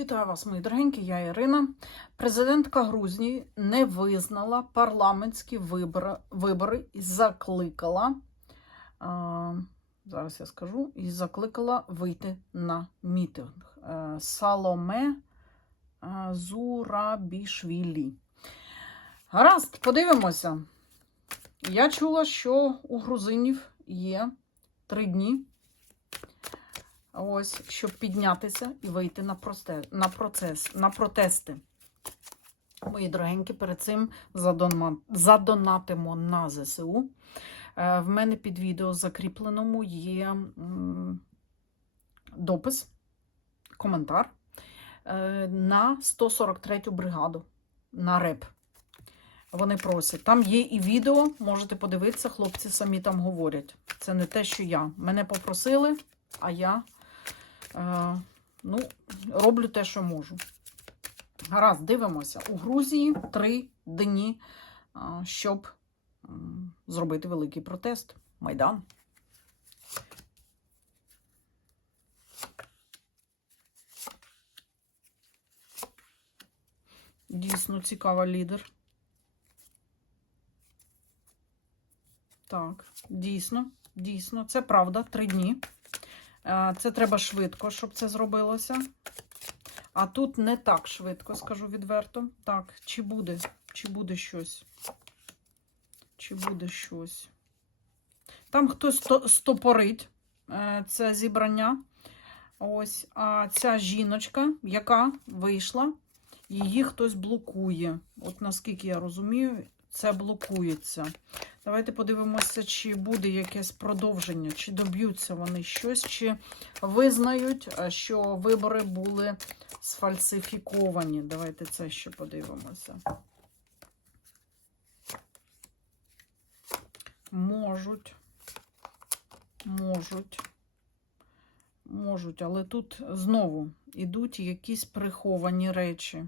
Вітаю вас, мої дорогенькі, я Ірина. Президентка Грузії не визнала парламентські вибори, вибори і закликала, а, зараз я скажу, і закликала вийти на мітинг. Е, Саломе Зурабішвілі. Гаразд, подивимося. Я чула, що у грузинів є три дні Ось, щоб піднятися і вийти на, просте, на, процес, на протести. Мої дорогенькі, перед цим задонатимо на ЗСУ. Е, В мене під відео закріпленому є допис, коментар е, на 143-ю бригаду на РЕП. Вони просять. Там є і відео, можете подивитися, хлопці самі там говорять. Це не те, що я. Мене попросили, а я ну, роблю те, що можу. Гаразд, дивимося. У Грузії три дні, е, щоб зробити великий протест. Майдан. Дійсно цікава лідер. Так, дійсно, дійсно, це правда, три дні. Е, Це треба швидко, щоб це зробилося. А тут не так швидко, скажу відверто. Так, чи буде, чи буде щось? Чи буде щось? Там хтось стопорить е, це зібрання. Ось, а ця жіночка, яка вийшла, її хтось блокує. От наскільки я розумію, це блокується. Давайте подивимося, чи буде якесь продовження, чи доб'ються вони щось, чи визнають, що вибори були сфальсифіковані. Давайте це ще подивимося. Можуть. Можуть. Можуть, але тут знову йдуть якісь приховані речі.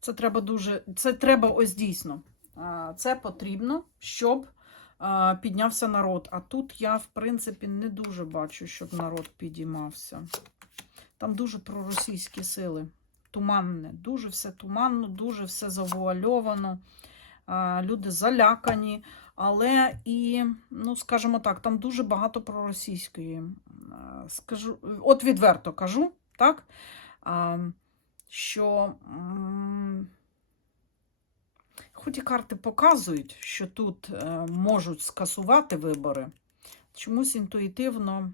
Це треба дуже. Це треба ось дійсно. Це потрібно, щоб піднявся народ. А тут я, в принципі, не дуже бачу, щоб народ підіймався. Там дуже проросійські сили. Туманне. Дуже все туманно, дуже все завуальовано. Люди залякані. Але і, ну, скажімо так, там дуже багато проросійської. Скажу, от відверто кажу, так? Що. Хоч і карти показують, що тут е, можуть скасувати вибори, чомусь інтуїтивно,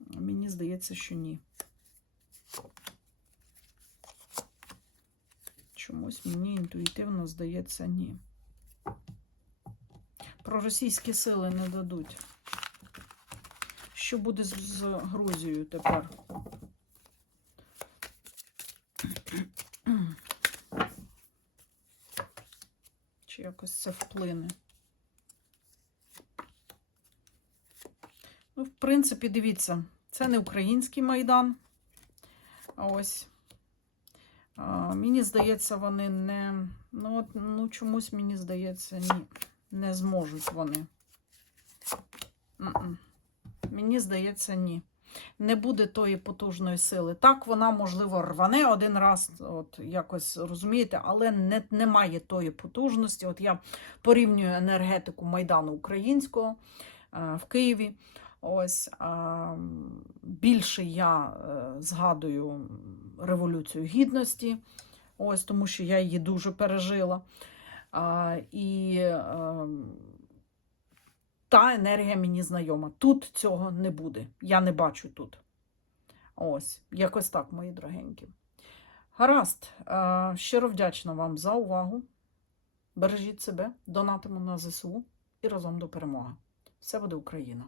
мені здається, що ні. Чомусь мені інтуїтивно здається, ні. Проросійські сили не дадуть. Що буде з Грузією тепер? Чи якось це вплине? Ну, в принципі, дивіться, це не український майдан. Ось. А, мені здається, вони не. Ну, от, ну, чомусь мені здається, ні. Не зможуть вони. М-м. Мені здається, ні. Не буде тої потужної сили. Так, вона, можливо, рване один раз, от якось розумієте, але не, немає тої потужності. От я порівнюю енергетику Майдану Українського е, в Києві. Ось більше я е, згадую Революцію Гідності, ось тому що я її дуже пережила. І е, та енергія мені знайома. Тут цього не буде. Я не бачу тут. Ось, якось так, мої дорогенькі. Гаразд, е, щиро вдячна вам за увагу. Бережіть себе, донатимо на ЗСУ і разом до перемоги. Все буде Україна!